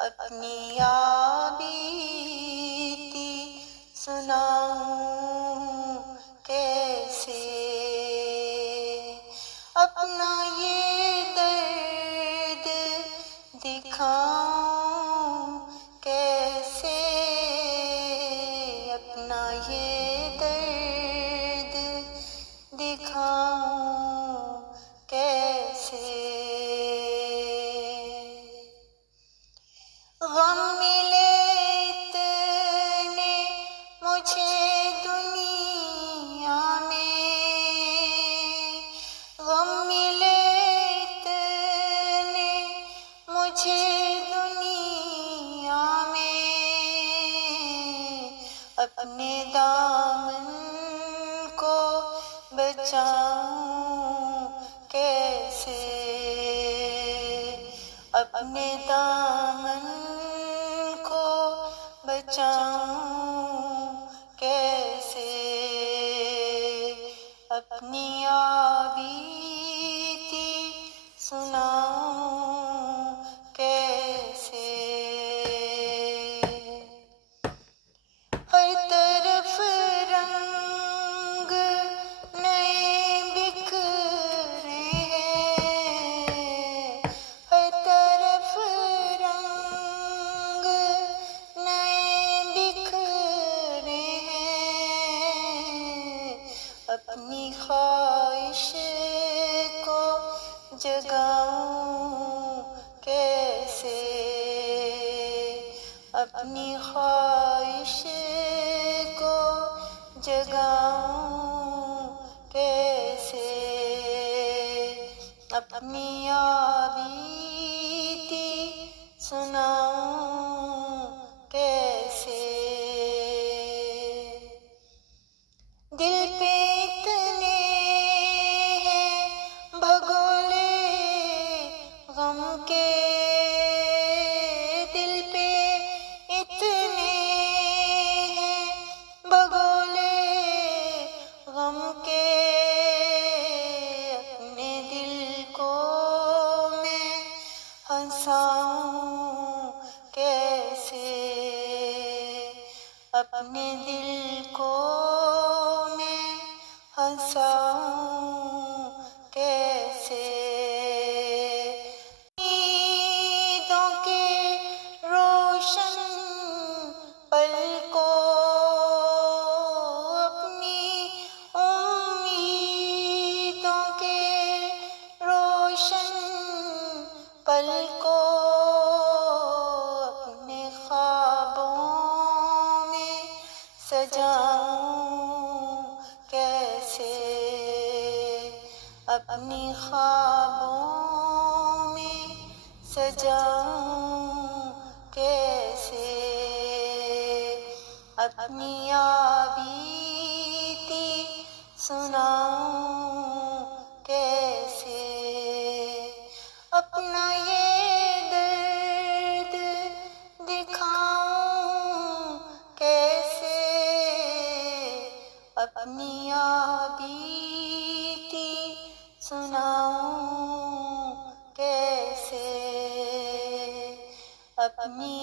اپنی بیتی سناؤں کیسے، اپنا یہ درد دکھاؤں کیسے، اپنا یہ درد دکھاؤں کیسے۔ غم ملے اتنے مجھے دنیا میں، غم ملے اتنے مجھے دنیا میں، اپنے دامن کو بچاؤں کیسے، اپنے دامن کو بچاؤں کیسے، اپنی بیتی سناؤں کیسے۔ ہر طرف رنگ نئے بکھرے ہیں، ہر طرف رنگ نئے بکھرے ہیں، اپنی خواہش کو جگاؤں کیسے، اپنی خواہش کو جگاؤں کیسے، اپنی بیتی سناؤں کیسے۔ دل پہ اتنے ہیں بھگولے غم کے، دل پہ اتنے ہیں بھگولے غم کے، اپنے دل کو میں ہنساؤں کیسے، اپنے دل کو میں ہنساؤں کیسے۔ امیدوں کے روشن پل کو، اپنی امیدوں کے روشن پل کو، اپنے خوابوں میں سجاؤں کیسے، اپنی خوابوں میں سجاؤں کیسے، اپنی بیتی سناؤں کیسے، اپنا یہ درد دکھاؤں کیسے، اپنی بیتی سناؤں کیسے، اپنی